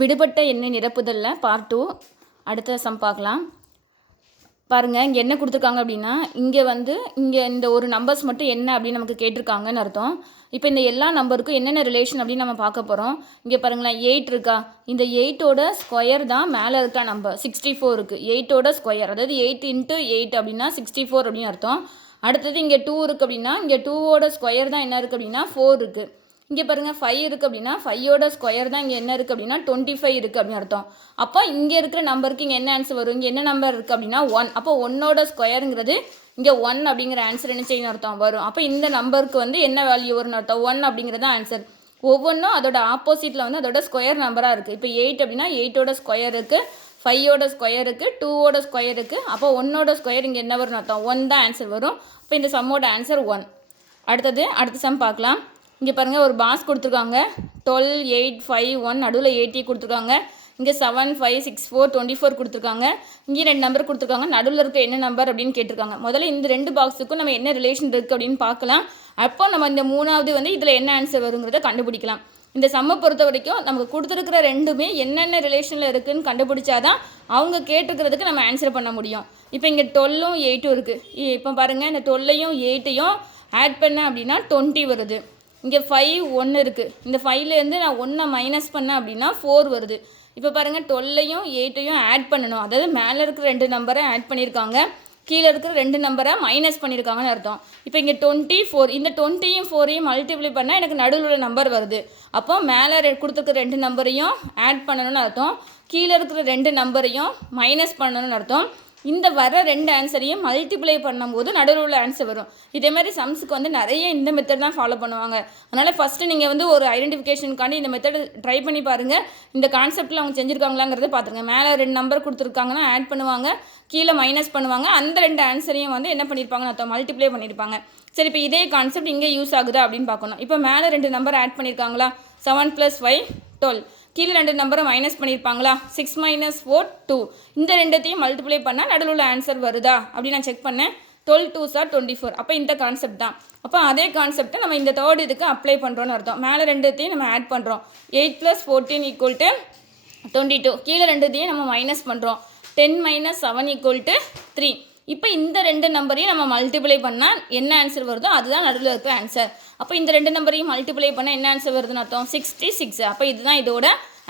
விடுபட்ட எண்ணெய் நிரப்புதலில் பார்ட் டூ அடுத்த சம் பார்க்கலாம். பாருங்கள் இங்கே என்ன கொடுத்துருக்காங்க அப்படின்னா இங்கே வந்து இங்கே இந்த ஒரு நம்பர்ஸ் மட்டும் என்ன அப்படின்னு நமக்கு கேட்டிருக்காங்கன்னு அர்த்தம். இப்போ இந்த எல்லா நம்பருக்கும் என்னென்ன ரிலேஷன் அப்படின்னு நம்ம பார்க்க போகிறோம் இங்கே பாருங்களேன் எயிட் இருக்கா? இந்த எயிட்டோட ஸ்கொயர் தான் மேலே இருக்கா நம்பர் சிக்ஸ்டி ஃபோர் இருக்குது எயிட்டோட ஸ்கொயர் அதாவது எயிட் இன்ட்டு எயிட் அப்படின்னா சிக்ஸ்டி ஃபோர் அப்படின்னு அர்த்தம். அடுத்தது இங்கே டூ இருக்குது அப்படின்னா இங்கே டூவோட ஸ்கொயர் தான் என்ன இருக்குது அப்படின்னா ஃபோர் இருக்குது இங்கே பாருங்கள் ஃபைவ் இருக்குது அப்படின்னா ஃபையோட ஸ்கொயர் தான் இங்கே என்ன இருக்குது அப்படின்னா டுவெண்ட்டி ஃபைவ் இருக்குது அப்படின்னு அர்த்தம். அப்போ இங்கே இருக்கிற நம்பருக்கு இங்கே என்ன ஆன்சர் வரும்? இங்கே என்ன நம்பர் இருக்குது அப்படின்னா ஒன் அப்போ ஒன்னோட ஸ்கொயருங்கிறது இங்கே ஒன் அப்படிங்கிற ஆன்சர் என்ன செய்யணும் அர்த்தம் வரும். அப்போ இந்த நம்பருக்கு வந்து என்ன வேல்யூ வரும்னு அர்த்தம்? ஒன் அப்படிங்கிறது தான் ஆன்சர் ஒவ்வொன்றும் அதோட ஆப்போசிட்டில் வந்து அதோட ஸ்கொயர் நம்பராக இருக்குது இப்போ எயிட் அப்படின்னா எயிட்டோட ஸ்கொயர் இருக்குது ஃபைவோட ஸ்கொயர் இருக்குது டூவோட ஸ்கொயர் இருக்குது அப்போ ஒன்னோட ஸ்கொயர் இங்கே என்ன வரும்னு அர்த்தம்? ஒன் தான் ஆன்சர் வரும். இப்போ இந்த சம்மோட ஆன்சர் ஒன் அடுத்தது அடுத்த சம் பார்க்கலாம். இங்கே பாருங்கள் ஒரு பாஸ் கொடுத்துருக்காங்க. டுவெல் எயிட் ஃபைவ் ஒன் நடுவில் எயிட்டி கொடுத்துருக்காங்க. இங்கே seven five six four twenty four கொடுத்துருக்காங்க. இங்கே ரெண்டு நம்பர் கொடுத்துருக்காங்க. நடுவில் இருக்க என்ன நம்பர் அப்படின்னு கேட்டிருக்காங்க. முதல்ல இந்த ரெண்டு பாக்ஸுக்கும் நம்ம என்ன ரிலேஷன் இருக்குது அப்படின்னு பார்க்கலாம். அப்போ நம்ம இந்த மூணாவது வந்து இதில் என்ன ஆன்சர் வருங்கிறத கண்டுபிடிக்கலாம். இந்த சம்மை பொறுத்த வரைக்கும் நமக்கு கொடுத்துருக்கிற ரெண்டுமே என்னென்ன ரிலேஷனில் இருக்குதுன்னு கண்டுபிடிச்சாதான் அவங்க கேட்டிருக்கிறதுக்கு நம்ம ஆன்சர் பண்ண முடியும். இப்போ இங்கே டுவெல்லும் எயிட்டும் இருக்குது இப்போ பாருங்கள் இந்த டுவெல்லையும் எயிட்டையும் ஆட் பண்ண அப்படின்னா டுவெண்ட்டி வருது. இங்கே ஃபைவ் ஒன்று இருக்குது இந்த ஃபைவ்லேருந்து நான் ஒன்றை மைனஸ் பண்ணேன் அப்படின்னா ஃபோர் வருது. இப்போ பாருங்கள் டுவெல்லையும் எயிட்டையும் ஆட் பண்ணணும். அதாவது மேலே இருக்கிற ரெண்டு நம்பரை ஆட் பண்ணியிருக்காங்க. கீழே இருக்கிற ரெண்டு நம்பரை மைனஸ் பண்ணியிருக்காங்கன்னு அர்த்தம். இப்போ இங்கே டுவெண்ட்டி ஃபோர் இந்த டுவெண்ட்டியும் ஃபோரையும் மல்டிப்ளை பண்ணால் எனக்கு நடுவில் உள்ள நம்பர் வருது. அப்போ மேலே கொடுத்துருக்க ரெண்டு நம்பரையும் ஆட் பண்ணணும்னு அர்த்தம். கீழே இருக்கிற ரெண்டு நம்பரையும் மைனஸ் பண்ணணும்னு அர்த்தம். இந்த வர ரெண்டு ஆன்சரையும் மல்டிப்ளை பண்ணும்போது நடுவில் உள்ள ஆன்சர் வரும். இதே மாதிரி சம்ஸுக்கு வந்து நிறைய இந்த மெத்தட் தான் ஃபாலோ பண்ணுவாங்க. அதனால் ஃபஸ்ட்டு நீங்கள் வந்து ஒரு ஐடென்டிஃபிகேஷனுக்காண்டி இந்த மெத்தட் ட்ரை பண்ணி பாருங்கள் இந்த கான்செப்ட்டில் அவங்க செஞ்சுருக்காங்களாங்கிறத பார்த்துருங்க மேலே ரெண்டு நம்பர் கொடுத்துருக்காங்கன்னா ஆட் பண்ணுவாங்க. கீழே மைனஸ் பண்ணுவாங்க. அந்த ரெண்டு ஆன்சரையும் வந்து என்ன பண்ணியிருப்பாங்கன்னு அர்த்தம் மல்டிப்ளை பண்ணியிருப்பாங்க சரி இப்போ இதே கான்செப்ட் இங்கே யூஸ் ஆகுதா அப்படின்னு பார்க்கணும். இப்போ மேலே ரெண்டு நம்பர் ஆட் பண்ணியிருக்காங்களா செவன் ப்ளஸ் ஃபைவ் டுவெல் கீழே ரெண்டு நம்பரை மைனஸ் பண்ணியிருப்பாங்களா சிக்ஸ் மைனஸ் ஃபோர் டூ இந்த ரெண்டத்தையும் மல்டிப்ளை பண்ணால் நடுவில் உள்ள ஆன்சர் வருதா? அப்படின்னு நான் செக் பண்ணேன். Twelve two sir twenty four அப்போ இந்த கான்செப்ட் தான். அப்போ அதே கான்செப்ட்டை நம்ம இந்த தேர்ட் இதுக்கு அப்ளை பண்ணுறோன்னு அர்த்தம். மேலே ரெண்டுத்தையும் நம்ம ஆட் பண்ணுறோம் eight plus fourteen equal to twenty two கீழே ரெண்டுத்தையும் நம்ம மைனஸ் பண்ணுறோம் ten minus seven equal to three இப்போ இந்த ரெண்டு நம்பரையும் நம்ம மல்டிப்ளை பண்ணால் என்ன ஆன்சர் வருதோ அதுதான் நடுவில் இருக்க ஆன்சர் அப்போ இந்த ரெண்டு நம்பரையும் மல்டிப்ளை பண்ணால் என்ன ஆன்சர் வருதுன்னு அர்த்தம்? சிக்ஸ்டி சிக்ஸ் அப்போ இதுதான் இதோட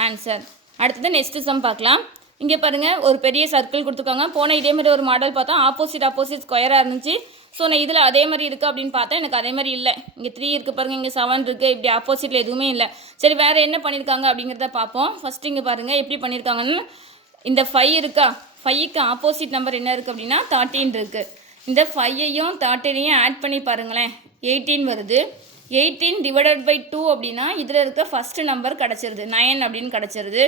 ஆன்சர் அடுத்தது நெக்ஸ்ட்டு சம் பார்க்கலாம். இங்கே பாருங்கள் ஒரு பெரிய சர்க்கிள் கொடுத்துருக்காங்க. போன இதே மாதிரி ஒரு மாடல் பார்த்தா ஆப்போசிட் ஆப்போசிட் ஸ்கொயராக இருந்துச்சு. ஸோ நான் இதில் அதே மாதிரி இருக்குது அப்படின்னு பார்த்தா எனக்கு அதே மாதிரி இல்லை. இங்கே த்ரீ இருக்குது பாருங்கள் இங்கே செவன் இருக்குது இப்படி ஆப்போசிட்டில் எதுவுமே இல்லை. சரி வேறு என்ன பண்ணியிருக்காங்க அப்படிங்கிறத பார்ப்போம். ஃபஸ்ட்டு இங்கே பாருங்கள் எப்படி பண்ணியிருக்காங்கன்னு இந்த ஃபைவ் இருக்கா? ஃபைவ்க்கு ஆப்போசிட் நம்பர் என்ன இருக்குது அப்படின்னா தேர்ட்டின் இருக்குது இந்த ஃபைவையும் தேர்ட்டினையும் ஆட் பண்ணி பாருங்களேன். எயிட்டீன் வருது. எயிட்டீன் டிவைடட் பை டூ அப்படின்னா இதில் இருக்க ஃபஸ்ட்டு நம்பர் கிடச்சிருது. நயன் அப்படின்னு கிடச்சிருது.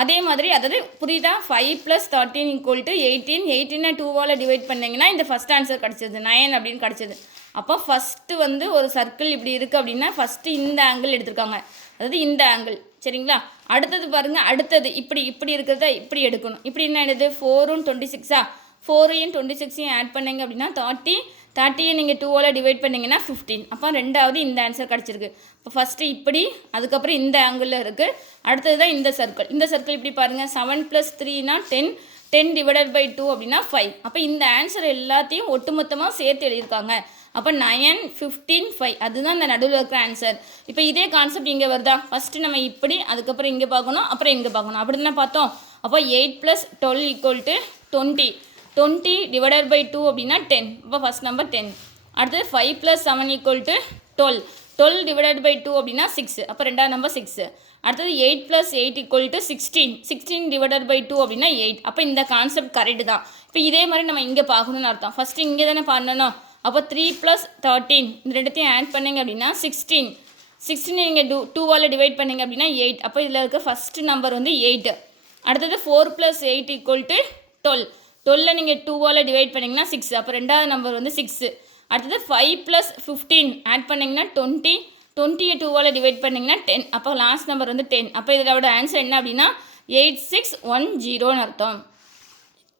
அதே மாதிரி அதாவது புரியுதா? Five plus thirteen equal to eighteen எயிட்டீனை டூவால் டிவைட் பண்ணிங்கன்னா இந்த ஃபஸ்ட் ஆன்சர் கிடச்சிது நயன் அப்படின்னு கிடச்சிது அப்போ ஃபஸ்ட்டு வந்து ஒரு சர்க்கிள் இப்படி இருக்குது அப்படின்னா ஃபஸ்ட்டு இந்த ஆங்கிள் எடுத்திருக்காங்க. அதாவது இந்த ஆங்கிள் சரிங்களா? அடுத்தது பாருங்கள் அடுத்தது இப்படி இப்படி இருக்கிறத இப்படி எடுக்கணும். இப்படி என்ன என்னது ஃபோரும் டுவெண்ட்டி சிக்ஸா ஃபோரையும் டுவெண்ட்டி சிக்ஸையும் ஆட் பண்ணிங்க அப்படின்னா தேர்ட்டி தேர்ட்டியை நீங்கள் டூவால் டிவைட் பண்ணிங்கன்னா ஃபிஃப்டீன் அப்போ ரெண்டாவது இந்த ஆன்சர் கிடச்சிருக்கு. இப்போ ஃபஸ்ட்டு இப்படி அதுக்கப்புறம் இந்த ஆங்கிளில் இருக்குது அடுத்தது தான் இந்த சர்க்கிள் இந்த சர்க்கிள் இப்படி பாருங்கள் seven plus த்ரீனா ten ten divided by two அப்படின்னா ஃபைவ் அப்போ இந்த ஆன்சர் எல்லாத்தையும் ஒட்டுமொத்தமாக சேர்த்து எழுதியிருக்காங்க. அப்போ நயன் ஃபிஃப்டீன் ஃபைவ் அதுதான் இந்த நடுவில் இருக்கிற ஆன்சர் இப்போ இதே கான்செப்ட் இங்கே வருதா? ஃபஸ்ட்டு நம்ம இப்படி அதுக்கப்புறம் இங்கே பார்க்கணும் அப்புறம் இங்கே பார்க்கணும். அப்படி தான் பார்த்தோம். அப்போ eight plus twelve equal to twenty twenty divided by two அப்படின்னா டென் இப்போ ஃபஸ்ட் நம்பர் டென் அடுத்தது five plus seven equal to twelve twelve divided by two அப்படின்னா சிக்ஸ் அப்போ ரெண்டாவது நம்பர் சிக்ஸ் அடுத்தது eight plus eight equal to sixteen sixteen divided by two அப்படின்னா eight அப்போ இந்த கான்செப்ட் கரெக்டு தான். இப்போ இதே மாதிரி நம்ம இங்கே பார்க்கணும்னு அர்த்தம். ஃபஸ்ட்டு இங்கே தானே பண்ணணும். அப்போ த்ரீ ப்ளஸ் தேர்ட்டீன் இந்த ரெண்டுத்தையும் ஆட் பண்ணிங்க அப்படின்னா சிக்ஸ்டீன் சிக்ஸ்டீன் நீங்கள் டூ டூவால் டிவைட் பண்ணிங்க அப்படின்னா எயிட் அப்போ இதில் இருக்க ஃபஸ்ட்டு நம்பர் வந்து எயிட்டு அடுத்தது four plus eight equal to twelve டுவெல்ல நீங்கள் டூவால் டிவைட் பண்ணிங்கன்னா சிக்ஸ் அப்போ ரெண்டாவது நம்பர் வந்து சிக்ஸு அடுத்தது ஃபைவ் ப்ளஸ் ஃபிஃப்டீன் ஆட் பண்ணிங்கன்னா டுவெண்ட்டி டுவெண்ட்டியை டூவால் டிவைட் பண்ணிங்கன்னா டென் அப்போ லாஸ்ட் நம்பர் வந்து டென் அப்போ இதோட ஆன்சர் என்ன அப்படின்னா எயிட் சிக்ஸ் ஒன் ஜீரோன்னு அர்த்தம்.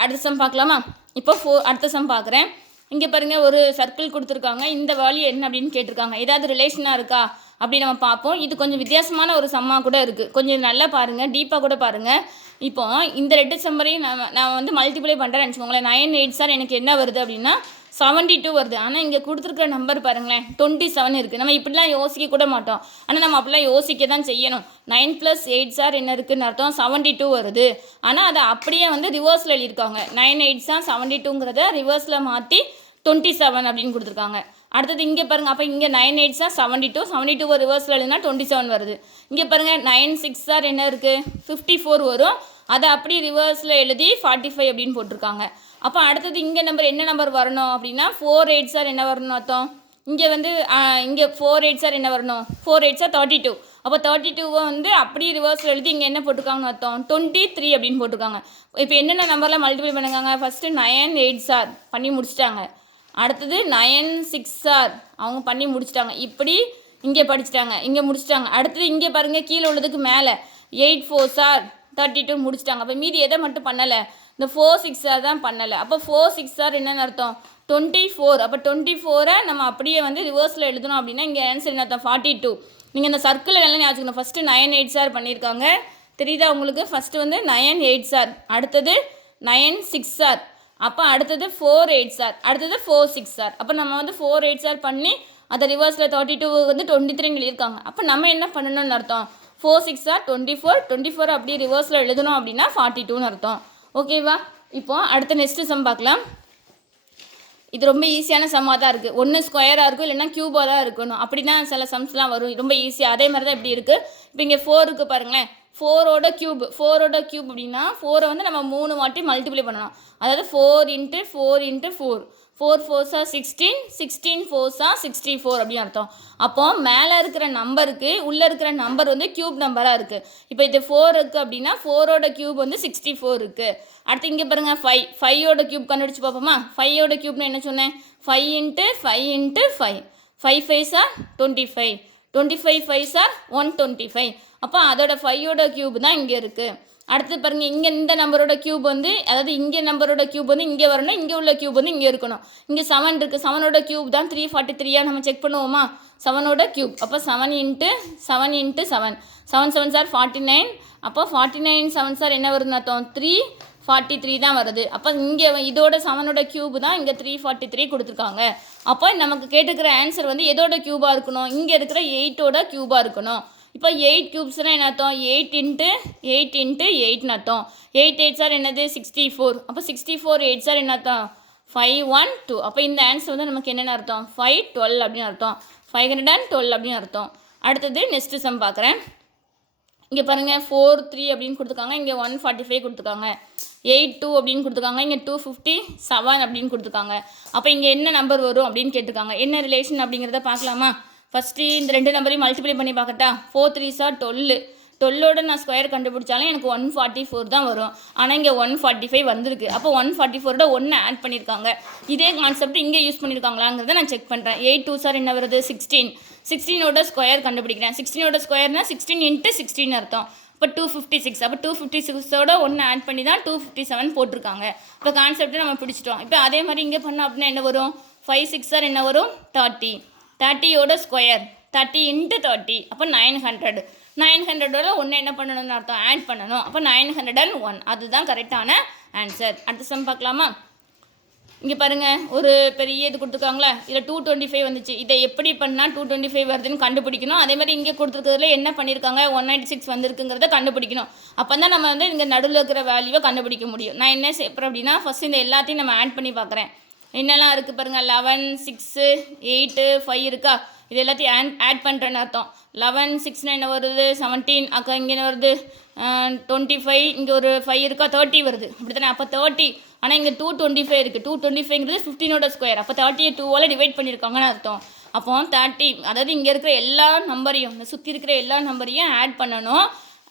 அடுத்த சம் பார்க்கலாமா? இப்போ ஃபோ அடுத்த சம் பார்க்குறேன். இங்கே பாருங்கள் ஒரு சர்க்கிள் கொடுத்துருக்காங்க. இந்த வேல்யூ என்ன அப்படின்னு கேட்டிருக்காங்க. ஏதாவது ரிலேஷனாக இருக்கா? அப்படி நம்ம பார்ப்போம். இது கொஞ்சம் வித்தியாசமான ஒரு சம்மா கூட இருக்குது கொஞ்சம் நல்லா பாருங்கள் டீப்பாக கூட பாருங்கள் இப்போ இந்த ரெண்டு சம்மரையும் நான் நான் வந்து மல்டிப்ளை பண்ணுறேன்னு வச்சுக்கோங்களேன் நைன் எயிட் சார் எனக்கு என்ன வருது அப்படின்னா செவன்ட்டி டூ வருது. ஆனால் இங்கே கொடுத்துருக்குற நம்பர் பாருங்களேன். டுவெண்ட்டி செவன் இருக்குது நம்ம இப்படிலாம் யோசிக்க கூட மாட்டோம். ஆனால் நம்ம அப்படிலாம் யோசிக்க தான் செய்யணும். நைன் ப்ளஸ் எயிட் சார் என்ன இருக்குன்னு அர்த்தம்? செவன்ட்டி டூ வருது. ஆனால் அதை அப்படியே வந்து ரிவர்ஸில் எழுதியிருக்காங்க. நைன் எயிட் சார் செவன்ட்டி டூங்கிறத ரிவர்ஸில் மாற்றி டுவெண்ட்டி செவன் அப்படின்னு கொடுத்துருக்காங்க. அடுத்தது இங்கே பாருங்கள் அப்போ இங்கே nine eight seventy two seventy two ரிவர்ஸில் எழுதினா டுவெண்ட்டி செவன் வருது. இங்கே பாருங்கள் நைன் சிக்ஸ் சார் என்ன இருக்குது ஃபிஃப்டி ஃபோர் வரும். அதை அப்படியே ரிவர்ஸில் எழுதி ஃபார்ட்டி ஃபைவ் அப்படின்னு போட்டிருக்காங்க. அப்போ அடுத்தது இங்கே நம்பர் என்ன நம்பர் வரணும் அப்படின்னா ஃபோர் எயிட் சார் என்ன வரணும் அர்த்தம்? இங்கே வந்து இங்கே ஃபோர் எயிட் சார் என்ன வரணும்? Four eight sir thirty two அப்போ தேர்ட்டி டூவை வந்து அப்படியே ரிவர்ஸில் எழுதி இங்கே என்ன போட்டிருக்காங்கன்னு அர்த்தம்? டுவெண்ட்டி த்ரீ அப்படின்னு போட்டிருக்காங்க. இப்போ என்னென்ன நம்பர்லாம் மல்டிபிள் பண்ணுங்க ஃபஸ்ட்டு நயன் எயிட் சார் பண்ணி முடிச்சிட்டாங்க. அடுத்தது நயன் சிக்ஸ் சார் அவங்க பண்ணி முடிச்சிட்டாங்க. இப்படி இங்கே படிச்சிட்டாங்க. இங்கே முடிச்சிட்டாங்க. அடுத்தது இங்கே பாருங்கள் கீழே உள்ளதுக்கு மேலே. Eight four sir thirty two முடிச்சிட்டாங்க. அப்போ மீதி எதை மட்டும் பண்ணலை? இந்த ஃபோர் சிக்ஸ் சார் தான் பண்ணலை. அப்போ ஃபோர் சிக்ஸ் சார் என்னென்னு அர்த்தம்? டுவெண்ட்டி ஃபோர் அப்போ டுவெண்ட்டி ஃபோரை நம்ம அப்படியே வந்து ரிவர்ஸில் எழுதணும் அப்படின்னா இங்கே ஆன்சர் என்ன அர்த்தம்? ஃபார்ட்டி டூ நீங்கள் இந்த சர்க்கிளில் எல்லாம் ஞாபகம் ஃபஸ்ட்டு நயன் எயிட் சார் பண்ணியிருக்காங்க. தெரியுதா உங்களுக்கு? ஃபஸ்ட்டு வந்து நயன் எயிட் சார் அடுத்தது நயன் சிக்ஸ் சார் அப்போ அடுத்தது ஃபோர் எயிட் சார் அடுத்தது ஃபோர் சிக்ஸ் சார் அப்போ நம்ம வந்து ஃபோர் எயிட் சார் பண்ணி அதை ரிவர்ஸில் தேர்ட்டி டூ வந்து டுவெண்ட்டி த்ரீ எழுதியிருக்காங்க. அப்போ நம்ம என்ன பண்ணணும்னு அர்த்தம்? Four six sir twenty four twenty four அப்படியே ரிவர்ஸில் எழுதணும் அப்படின்னா ஃபார்ட்டி டூன்னு அர்த்தம். ஓகேவா இப்போ அடுத்த நெக்ஸ்ட்டு சம் பார்க்கலாம். இது ரொம்ப ஈஸியான சம்மாக தான் இருக்குது ஒன்று ஸ்கொயராக இருக்கும் இல்லைன்னா க்யூபாக தான் இருக்கணும். அப்படி தான் சில சம்ஸ்லாம் வரும். ரொம்ப ஈஸியாக அதே மாதிரி தான் இப்படி இருக்குது இப்போ இங்கே ஃபோர் இருக்குது பாருங்களேன். ஃபோரோட க்யூப் ஃபோரோட க்யூப் அப்படின்னா ஃபோரை வந்து நம்ம மூணு வாட்டி மல்டிப்ளை பண்ணணும் அதாவது four into four into four four ஃபோர்ஸா sixteen sixteen ஃபோர்ஸா சிக்ஸ்டி ஃபோர் அப்படின்னு அர்த்தம். அப்போ மேலே இருக்கிற நம்பருக்கு உள்ளே இருக்கிற நம்பர் வந்து க்யூப் நம்பராக இருக்குது இப்போ இது ஃபோர் இருக்குது அப்படின்னா ஃபோரோட க்யூப் வந்து சிக்ஸ்டி ஃபோர் இருக்குது அடுத்து இங்கே பாருங்கள் ஃபைவ் ஃபைவோட க்யூப் கண்டுபிடிச்சு பார்ப்போமா? ஃபைவோட க்யூப்னு என்ன சொன்னேன்? Five into five into five five five sir twenty five twenty five five sir one twenty five அப்போ அதோட ஃபைவோட க்யூப் தான் இங்கே இருக்குது அடுத்து பாருங்கள் இங்கே இந்த நம்பரோட க்யூப் வந்து அதாவது இங்கே நம்பரோட க்யூப் வந்து இங்கே வரணும் இங்கே உள்ள க்யூப் வந்து இங்கே இருக்கணும். இங்கே செவன் இருக்குது செவனோட க்யூப் தான் த்ரீ ஃபார்ட்டி த்ரீயாக நம்ம செக் பண்ணுவோமா? செவனோட க்யூப் அப்போ seven into seven into seven seven seven sir forty nine அப்போ ஃபார்ட்டி நைன் செவன் சார் என்ன வருதுன்னு அர்த்தம்? த்ரீ ஃபார்ட்டி த்ரீ தான் வருது. அப்போ இங்கே இதோட செவனோட க்யூப் தான் இங்கே த்ரீ ஃபார்ட்டி த்ரீ கொடுத்துருக்காங்க. அப்போ நமக்கு கேட்டுக்கிற ஆன்சர் வந்து எதோட க்யூபாக இருக்கணும்? இங்கே இருக்கிற எயிட்டோட க்யூபாக இருக்கணும். இப்போ எயிட் க்யூப்ஸ்னால் என்ன அர்த்தம்? எயிட் இன்ட்டு எயிட் இன்ட்டு எயிட்னு அர்த்தம். எயிட் எயிட் சார் என்னது? சிக்ஸ்டி ஃபோர் அப்போ சிக்ஸ்டி ஃபோர் எயிட் சார் என்ன அர்த்தம்? ஃபைவ் ஒன் டூ அப்போ இந்த ஆன்சர் வந்து நமக்கு என்னென்ன அர்த்தம்? ஃபைவ் டுவெல் அப்படின்னு அர்த்தம். ஃபைவ் ஹண்ட்ரட் அண்ட் டுவெல் அப்படின்னு அர்த்தம். அடுத்தது நெக்ஸ்ட்டு சம் பார்க்குறேன். இங்கே பாருங்கள் ஃபோர் த்ரீ அப்படின்னு கொடுத்துருக்காங்க. இங்கே ஒன் ஃபார்ட்டி ஃபைவ் கொடுத்துருக்காங்க. எயிட் டூ அப்படின்னு கொடுத்துருக்காங்க. இங்கே டூ ஃபிஃப்டி செவன் அப்படின்னு கொடுத்துருக்காங்க. அப்போ இங்கே என்ன நம்பர் வரும் அப்படின்னு கேட்டிருக்காங்க. என்ன ரிலேஷன் அப்படிங்கிறத பார்க்கலாமா? ஃபஸ்ட்டு இந்த ரெண்டு நம்பரையும் மல்டிப்ளை பண்ணி பார்க்கட்டா? ஃபோர் த்ரீ சார் டுவெல்லு டுவெல்லோட நான் ஸ்கொயர் கண்டுபிடிச்சாலும் எனக்கு ஒன் ஃபார்ட்டி ஃபோர் தான் வரும். ஆனால் இங்கே ஒன் ஃபார்ட்டி ஃபைவ் வந்திருக்கு. அப்போ ஒன் ஃபார்ட்டி ஃபோரோட ஒன்று ஆட் பண்ணியிருக்காங்க இதே கான்செப்ட் இங்கே யூஸ் பண்ணியிருக்காங்களாங்கிறத நான் செக் பண்ணுறேன் எயிட் டூ சார் என்ன வருது? சிக்ஸ்டீன் சிக்ஸ்டீனோட ஸ்கொயர் கண்டுபிடிக்கிறேன். சிக்ஸ்டீனோட ஸ்கொயர்னா சிக்ஸ்டீன் இன்ட்டு சிக்ஸ்டீன் அர்த்தம். இப்போ டூ ஃபிஃப்டி சிக்ஸ் அப்போ டூ ஃபிஃப்டி சிக்ஸோட ஒன்று ஆட் பண்ணி தான் டூ ஃபிஃப்டி செவன் போட்டிருக்காங்க. இப்போ கான்செப்ட்டை நம்ம பிடிச்சிட்டோம். இப்போ அதே மாதிரி இங்கே பண்ணோம் அப்படின்னா என்ன வரும்? ஃபைவ் சிக்ஸ் சார் என்ன வரும்? தேர்ட்டி தேர்ட்டியோட ஸ்கொயர் தேர்ட்டி இன்ட்டு தேர்ட்டி அப்போ நைன் ஹண்ட்ரட் நைன் ஹண்ட்ரடோட ஒன்று என்ன பண்ணணும்னு அர்த்தம்? ஆட் பண்ணணும். அப்போ நைன் ஹண்ட்ரட் அண்ட் ஒன் அதுதான் கரெக்டான ஆன்சர் அடுத்த சம் பார்க்கலாமா? இங்கே பாருங்கள் ஒரு பெரிய இது கொடுத்துருக்காங்களே. இதில் டூ டுவெண்ட்டி ஃபைவ் வந்துச்சு. இதை எப்படி பண்ணால் டூ டுவெண்ட்டி ஃபைவ் வருதுன்னு கண்டுபிடிக்கணும். அதே மாதிரி இங்கே கொடுத்துருக்கிறதுல என்ன பண்ணியிருக்காங்க ஒன் நைன்ட்டி சிக்ஸ் வந்திருக்குங்கிறத கண்டுபிடிக்கணும். அப்போ தான் நம்ம வந்து இங்கே நடுவில் இருக்கிற வேல்யூவை கண்டுபிடிக்க முடியும். நான் என்ன செய்யப்படுறேன் அப்படின்னா ஃபஸ்ட் இந்த எல்லாத்தையும் நம்ம ஆட் பண்ணி பார்க்குறேன். என்னெல்லாம் இருக்குது பாருங்கள் லெவன் சிக்ஸு எயிட்டு ஃபைவ் இருக்கா? இது எல்லாத்தையும் ஆட் ஆட் பண்ணுறேன்னு அர்த்தம். லெவன் சிக்ஸ்னு என்ன வருது? செவன்டீன் அக்கா இங்கே என்ன வருது? டுவெண்ட்டி ஃபைவ் இங்கே ஒரு ஃபைவ் இருக்கா? தேர்ட்டி வருது. அப்படி தானே அப்போ தேர்ட்டி ஆனால் இங்கே டூ டுவெண்ட்டி ஃபைவ் இருக்குது டூ டுவெண்ட்டி ஃபைவ்ங்கிறது ஃபிஃப்டீனோட ஸ்கொயர் அப்போ தேர்ட்டியை டூவால் டிவைட் பண்ணியிருக்காங்கன்னு அர்த்தம். அப்போ தேர்ட்டி அதாவது இங்கே இருக்கிற எல்லா நம்பரையும் இந்த சுற்றி இருக்கிற எல்லா நம்பரையும் ஆட் பண்ணணும்.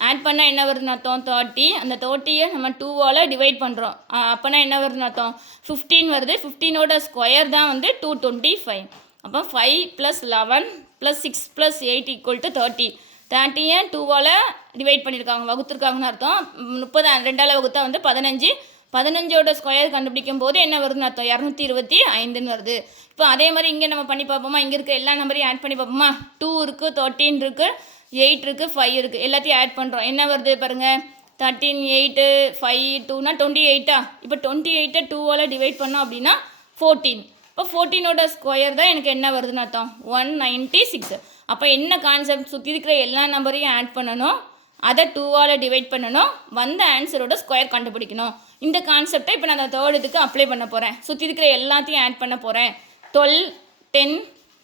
ஆட் பண்ணால் என்ன வருதுன்னு அர்த்தம்? தேர்ட்டி அந்த தேர்ட்டியை நம்ம டூவால் டிவைட் பண்ணுறோம் அப்போனா என்ன வருதுன்னு அர்த்தம்? ஃபிஃப்டீன் வருது. ஃபிஃப்டீனோட ஸ்கொயர் தான் வந்து டூ டுவெண்ட்டி ஃபைவ் அப்போ five plus eleven plus six plus eight equal to thirty தேர்ட்டியை டூவால் டிவைட் பண்ணியிருக்காங்க வகுத்துருக்காங்கன்னு அர்த்தம். முப்பது ரெண்டால் வகுத்தா வந்து பதினஞ்சு. பதினஞ்சோட ஸ்கொயர் கண்டுபிடிக்கும் போது என்ன வருதுன்னு அர்த்தம்? இரநூத்தி இருபத்தி ஐந்துன்னு வருது. இப்போ அதே மாதிரி இங்கே நம்ம பண்ணி பார்ப்போமா? இங்கே இருக்க எல்லா நம்பரையும் ஆட் பண்ணி பார்ப்போமா? டூ இருக்குது தேர்ட்டின் இருக்குது எயிட் இருக்குது ஃபைவ் இருக்குது எல்லாத்தையும் ஆட் பண்ணுறோம் என்ன வருது பாருங்கள் தேர்ட்டீன் எயிட்டு ஃபைவ் டூனா டுவெண்ட்டி எயிட்டா இப்போ டுவெண்ட்டி எயிட்டை டூவால் டிவைட் பண்ணோம் அப்படின்னா ஃபோர்டீன் இப்போ ஃபோர்டீனோட ஸ்கொயர் தான் எனக்கு என்ன வருதுன்னு அர்த்தம்? ஒன் நைன்ட்டி சிக்ஸ் அப்போ என்ன கான்செப்ட் சுற்றி இருக்கிற எல்லா நம்பரையும் ஆட் பண்ணணும். அதை டூவால் டிவைட் பண்ணணும். வந்த ஆன்சரோட ஸ்கொயர் கண்டுபிடிக்கணும். இந்த கான்செப்டை இப்போ நான் அந்த தேர்ட் இதுக்கு அப்ளை பண்ண போகிறேன் சுற்றி இருக்கிற எல்லாத்தையும் ஆட் பண்ண போகிறேன் டுவெல் டென்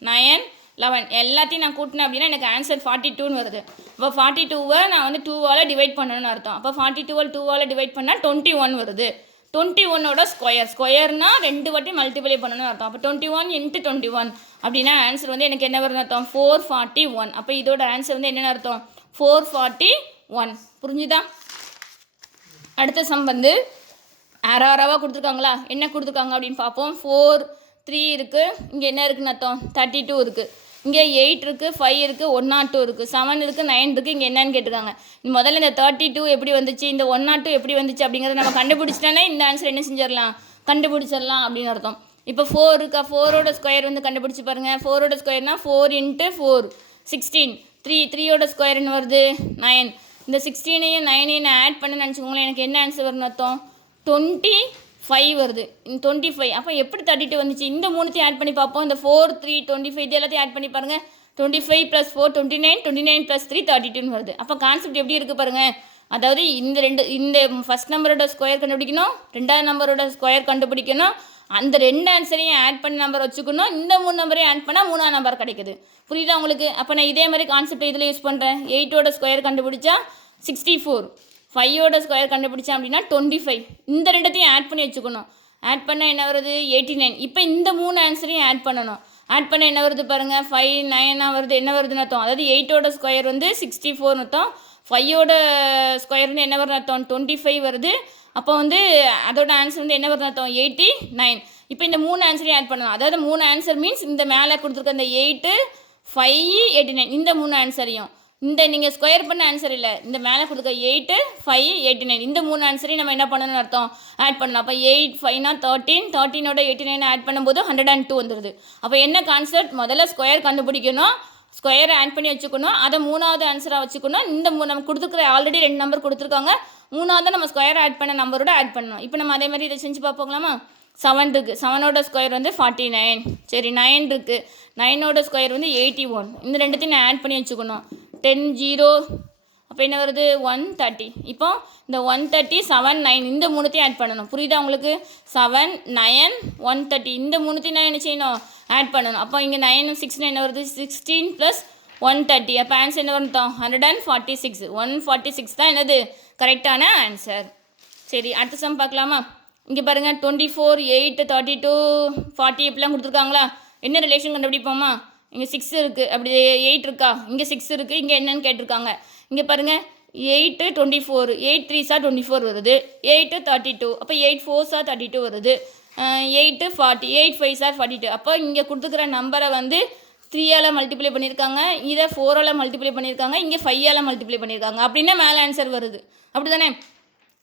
நயன் லெவன் எல்லாத்தையும் நான் கூட்டினேன் அப்படின்னா எனக்கு ஆன்சர் ஃபார்ட்டி டூன்னு வருது. இப்போ ஃபார்ட்டி டூவை நான் வந்து டூவால் டிவைட் பண்ணணும்னு அர்த்தம். அப்போ ஃபார்ட்டி டூவால் டூவால் டிவைட் பண்ணால் டுவெண்ட்டி ஒன் வருது. டுவெண்ட்டி ஒன்னோட ஸ்கொயர் ஸ்கொயர்னால் ரெண்டு வாட்டி மல்டிப்ளை பண்ணணும்னு அர்த்தம். அப்போ twenty one into twenty one அப்படின்னா ஆன்சர் வந்து எனக்கு என்ன வருதுன்னு அர்த்தம்? ஃபோர் ஃபார்ட்டி ஒன் அப்போ இதோட ஆன்சர் வந்து என்னென்ன அர்த்தம்? ஃபோர் ஃபார்ட்டி ஒன் புரிஞ்சுதா? அடுத்த சம் வந்து ஆறா ஆறாவாக கொடுத்துருக்காங்களா? என்ன கொடுத்துருக்காங்க அப்படின்னு பார்ப்போம். ஃபோர் த்ரீ இருக்குது இங்கே என்ன இருக்குன்னு அர்த்தம்? தேர்ட்டி டூ இருக்குது இங்கே எயிட் இருக்குது ஃபைவ் இருக்குது ஒன் நாட் டூ இருக்குது செவன் இருக்குது நைன் இருக்குது இங்கே என்னன்னு கேட்டிருக்காங்க. முதல்ல இந்த தேர்ட்டி டூ எப்படி வந்துச்சு இந்த ஒன் நாட் டூ எப்படி வந்துச்சு அப்படிங்கிறத நம்ம கண்டுபிடிச்சிட்டோன்னா இந்த ஆன்சர் என்ன செஞ்சிடலாம்? கண்டுபிடிச்சிடலாம் அப்படின்னு அர்த்தம். இப்போ ஃபோர் இருக்கா? ஃபோரோட ஸ்கொயர் வந்து கண்டுபிடிச்சி பாருங்கள் ஃபோரோட ஸ்கொயர்னால் four into four sixteen three த்ரீயோட ஸ்கொயர்னு வருது. நைன் இந்த சிக்ஸ்டீனையும் நைனையும் நான் ஆட் பண்ண நினச்சிக்கோங்களேன். எனக்கு என்ன ஆன்சர் வரும்னு அர்த்தம்? டுவெண்ட்டி ஃபைவ் வருது. டுவெண்ட்டி ஃபைவ் அப்போ எப்படி தேர்ட்டி டூ வந்துச்சு? இந்த மூணுத்தையும் ஆட் பண்ணி பார்ப்போம். இந்த ஃபோர் த்ரீ டுவெண்ட்டி ஃபைவ் இது எல்லாத்தையும் ஆட் பண்ணி பாருங்கள் twenty five plus four twenty nine twenty nine plus three thirty டூன்னு வருது. அப்போ கான்செப்ட் எப்படி இருக்குது பாருங்கள் அதாவது இந்த ரெண்டு இந்த ஃபஸ்ட் நம்பரோட ஸ்கொயர் கண்டுபிடிக்கணும் ரெண்டாவது நம்பரோட ஸ்கொயர் கண்டுபிடிக்கணும் அந்த ரெண்டு ஆன்சரையும் ஆட் பண்ணி நம்பர் வச்சுக்கணும் இந்த மூணு நம்பரையும் ஆட் பண்ணால் மூணாவது நம்பர் கிடைக்குது. புரியுதா உங்களுக்கு? அப்போ நான் இதே மாதிரி கான்செப்ட் இதில் யூஸ் பண்ணுறேன் எயிட்டோட ஸ்கொயர் கண்டுபிடிச்சா சிக்ஸ்டி ஃபோர் ஃபைவோட ஸ்கொயர் கண்டுபிடிச்சேன் அப்படின்னா டுவெண்ட்டி ஃபைவ் இந்த ரெண்டத்தையும் ஆட் பண்ணி வச்சுக்கணும். ஆட் பண்ணால் என்ன வருது? எயிட்டி நைன் இப்போ இந்த மூணு ஆன்சரையும் ஆட் பண்ணணும். ஆட் பண்ண என்ன வருது பாருங்கள் ஃபைவ் நைனாக வருது. என்ன வருதுன்னு அர்த்தம்? அதாவது எயிட்டோட ஸ்கொயர் வந்து சிக்ஸ்டி ஃபோர்னு அர்த்தம். ஃபைவோட ஸ்கொயர் வந்து என்ன வருது அர்த்தம்? டுவெண்ட்டி ஃபைவ் வருது. அப்போ வந்து அதோட ஆன்சர் வந்து என்ன வருது அர்த்தம்? எயிட்டி நைன் இப்போ இந்த மூணு ஆன்சரையும் ஆட் பண்ணணும் அதாவது மூணு ஆன்சர் மீன்ஸ் இந்த மேலே கொடுத்துருக்க இந்த எயிட்டு ஃபைவ் எயிட்டி நைன் இந்த மூணு ஆன்சரையும் இந்த நீங்கள் ஸ்கொயர் பண்ண ஆன்சர் இல்லை. இந்த மேலே கொடுக்க எயிட்டு ஃபைவ் எயிட்டி நைன் இந்த மூணு ஆன்சரையும் நம்ம என்ன பண்ணணும்னு அர்த்தம்? ஆட் பண்ணலாம். அப்போ எயிட் ஃபைவ்னா தேர்ட்டீன் தேர்ட்டீனோட எயிட்டி நைன் ஆட் பண்ணும்போது ஹண்ட்ரட் அண்ட் டூ வந்துடுது அப்போ என்ன கான்செப்ட் முதல்ல ஸ்கொயர் கண்டுபிடிக்கணும். ஸ்கொயர் ஆட் பண்ணி வச்சுக்கணும். அதை மூணாவது ஆன்சராக வச்சுக்கணும். இந்த மூ நம்ம கொடுத்துருக்குற ஆல்ரெடி ரெண்டு நம்பர் கொடுத்துருக்காங்க. மூணாவது நம்ம ஸ்கொயர் ஆட் பண்ண நம்பரோட ஆட் பண்ணணும். இப்போ நம்ம அதே மாதிரி இதை செஞ்சு பார்ப்போங்களாமா? செவன் இருக்குது செவனோட ஸ்கொயர் வந்து ஃபார்ட்டி நைன் சரி நைன் இருக்குது நைனோட ஸ்கொயர் வந்து எயிட்டி ஒன் இந்த ரெண்டுத்தையும் நான் ஆட் பண்ணி வச்சுக்கணும். டென் ஜீரோ அப்போ என்ன வருது? ஒன் தேர்ட்டி இப்போ இந்த ஒன் தேர்ட்டி செவன் நைன் இந்த மூணுத்தையும் ஆட் பண்ணணும். புரியுதா உங்களுக்கு? செவன் நயன் ஒன் தேர்ட்டி இந்த மூணுத்தையும் நான் என்ன செய்யணும்? ஆட் பண்ணணும். அப்போ இங்கே நைன் சிக்ஸ் என்ன வருது? சிக்ஸ்டீன் ப்ளஸ் ஒன் தேர்ட்டி அப்போ ஆன்சர் என்ன வரும் hundred and forty six one forty six தான் என்னது? கரெக்டான ஆன்சர் சரி அடுத்த சம் பார்க்கலாமா? இங்கே பாருங்கள் twenty four eight thirty two forty இப்படிலாம் கொடுத்துருக்காங்களா? என்ன ரிலேஷன் கண்டுபிடிப்போமா? இங்கே சிக்ஸ் இருக்குது அப்படி எயிட் இருக்கா? இங்கே சிக்ஸ் இருக்குது இங்கே என்னன்னு கேட்டிருக்காங்க. இங்கே பாருங்கள் eight twenty four eight three sir twenty four வருது. எயிட்டு தேர்ட்டி டூ அப்போ eight four sir thirty two வருது eight forty eight five sir forty two அப்போ இங்கே கொடுத்துக்கிற நம்பரை வந்து த்ரீயால் மல்டிப்ளை பண்ணியிருக்காங்க. இதை ஃபோரால் மல்டிப்ளை பண்ணியிருக்காங்க. இங்கே ஃபைவால் மல்டிப்ளை பண்ணியிருக்காங்க. அப்படின்னா மேலே ஆன்சர் வருது. அப்படி தானே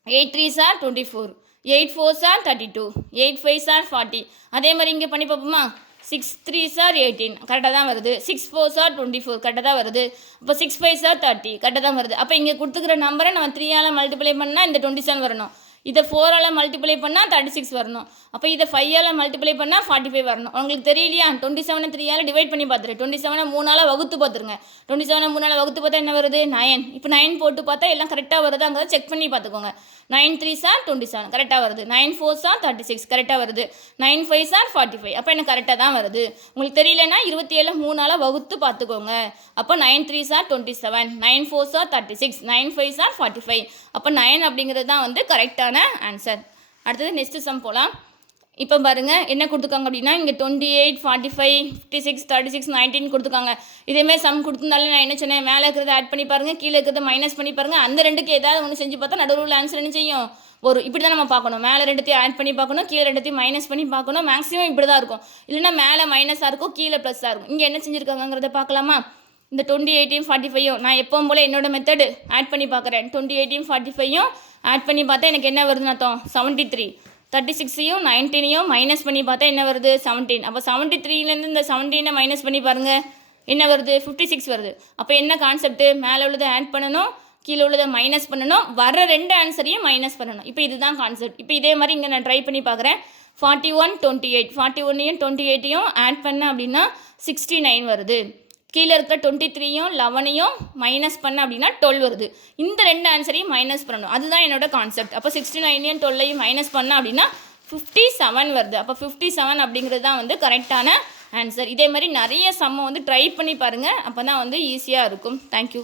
eight three sir twenty four eight four sir thirty two eight five sir forty அதே மாதிரி இங்கே பண்ணி பார்ப்போமா? சிக்ஸ் த்ரீ சார் எயிட்டீன் கரெக்டாக தான் வருது. Six four sir twenty four கரெக்டாக தான் வருது. அப்போ சிக்ஸ் ஃபைவ் சார் தேர்ட்டி கரெக்டாக தான் வருது. அப்போ இங்கே கொடுத்துக்கிற நம்பரை நம்ம த்ரீயால் மல்டிப்ளை பண்ணால் இந்த டுவெண்ட்டி செவன் வரணும். இதை ஃபோரால் மல்டிப்ளை பண்ணால் தேர்ட்டி சிக்ஸ் வரணும். அப்போ இதை ஃபைவால் மல்டிப்ளை பண்ணால் ஃபார்ட்டி ஃபைவ் வரணும். உங்களுக்கு தெரியலையா? டுவெண்ட்டி செவனை த்ரீயால் டிவைட் பண்ணி பார்த்துரு. டுவெண்ட்டி செவனை மூணால் வகுத்து பார்த்துருங்க. டுவெண்ட்டி செவனை மூணால் வகுத்து பார்த்தா என்ன வருது? நயன் இப்போ நைன் போட்டு பார்த்தா எல்லாம் கரெக்டாக வருது அங்கே செக் பண்ணி பார்த்துக்கோங்க. Nine three sir twenty seven கரெக்டாக வருது. Nine four sir thirty six கரெக்டாக வருது. Nine five sir forty five அப்போ எனக்கு கரெக்டாக தான் வருது? உங்களுக்கு தெரியலன்னா இருபத்தி ஏழு மூணால் வகுத்து பார்த்துக்கோங்க. அப்போ nine three sir twenty seven nine four sir thirty six nine five sir forty five அப்போ நைன் அப்படிங்கிறது தான் வந்து கரெக்டாக கரெக்டான ஆன்சர் அடுத்தது நெக்ஸ்ட்டு சம் போகலாம் இப்போ பாருங்கள் என்ன கொடுத்துருக்காங்க அப்படின்னா இங்கே twenty eight forty five fifty six thirty six nineteen கொடுத்துருக்காங்க இதேமாதிரி சம் கொடுத்துருந்தாலும் நான் என்ன சொன்னேன் மேலே இருக்கிறத ஆட் பண்ணி பாருங்கள் கீழே இருக்கிறத மைனஸ் பண்ணி பாருங்கள் அந்த ரெண்டுக்கு ஏதாவது ஒன்று செஞ்சு பார்த்தா நடுவில் உள்ள ஆன்சர் என்ன செய்யும்? ஒரு இப்படி தான் நம்ம பார்க்கணும். மேலே ரெண்டுத்தையும் ஆட் பண்ணி பார்க்கணும் கீழே ரெண்டுத்தையும் மைனஸ் பண்ணி பார்க்கணும். மேக்ஸிமம் இப்படி தான் இருக்கும். இல்லைனா மேலே மைனஸாக இருக்கும் கீழே ப்ளஸ்ஸாக இருக்கும். இங்கே என்ன செஞ்சுருக்காங்கிறத பார்க்கலாமா? இந்த டுவெண்ட்டி எயிட்டையும் ஃபார்ட்டி ஃபைவும் நான் எப்பவும் போல் என்னோட மெத்தடு ஆட் பண்ணி பார்க்குறேன். டுவெண்ட்டி எயிட்டையும் ஃபார்ட்டி ஃபைவும் ஆட் பண்ணி பார்த்தா எனக்கு என்ன வருதுன்னு அர்த்தம்? செவன்ட்டி த்ரீ தேர்ட்டி சிக்ஸையும் நைன்டீனையும் மைனஸ் பண்ணி பார்த்தா என்ன வருது? செவன்டீன் அப்போ செவன்ட்டி த்ரீலேருந்து இந்த செவன்டீனை மைனஸ் பண்ணி பாருங்கள் என்ன வருது? ஃபிஃப்டி சிக்ஸ் வருது. அப்போ என்ன கான்செப்ட்டு மேலே உள்ளதை ஆட் பண்ணணும் கீழே உள்ளதை மைனஸ் பண்ணணும் வர ரெண்டு ஆன்சரையும் மைனஸ் பண்ணணும். இப்போ இதுதான் கான்செப்ட் இப்போ இதே மாதிரி இங்கே நான் ட்ரை பண்ணி பார்க்குறேன். Forty one twenty eight forty ஒன்னையும் டுவெண்ட்டி எயிட்டையும் ஆட் பண்ண அப்படின்னா சிக்ஸ்டி நைன் வருது. கீழே இருக்கிற டுவெண்ட்டி த்ரீயும் லெவனையும் மைனஸ் பண்ண அப்படின்னா டுவெல் வருது. இந்த ரெண்டு ஆன்சரையும் மைனஸ் பண்ணணும். அதுதான் என்னோட கான்செப்ட் அப்போ சிக்ஸ்டி நைனையும் டுவெல்லையும் மைனஸ் பண்ண அப்படின்னா ஃபிஃப்டி செவன் வருது. அப்போ ஃபிஃப்டி செவன் அப்படிங்கிறது தான் வந்து கரெக்டான ஆன்சர் இதே மாதிரி நிறைய சம்மை வந்து ட்ரை பண்ணி பாருங்கள் அப்போ தான் வந்து ஈஸியாக இருக்கும். தேங்க்யூ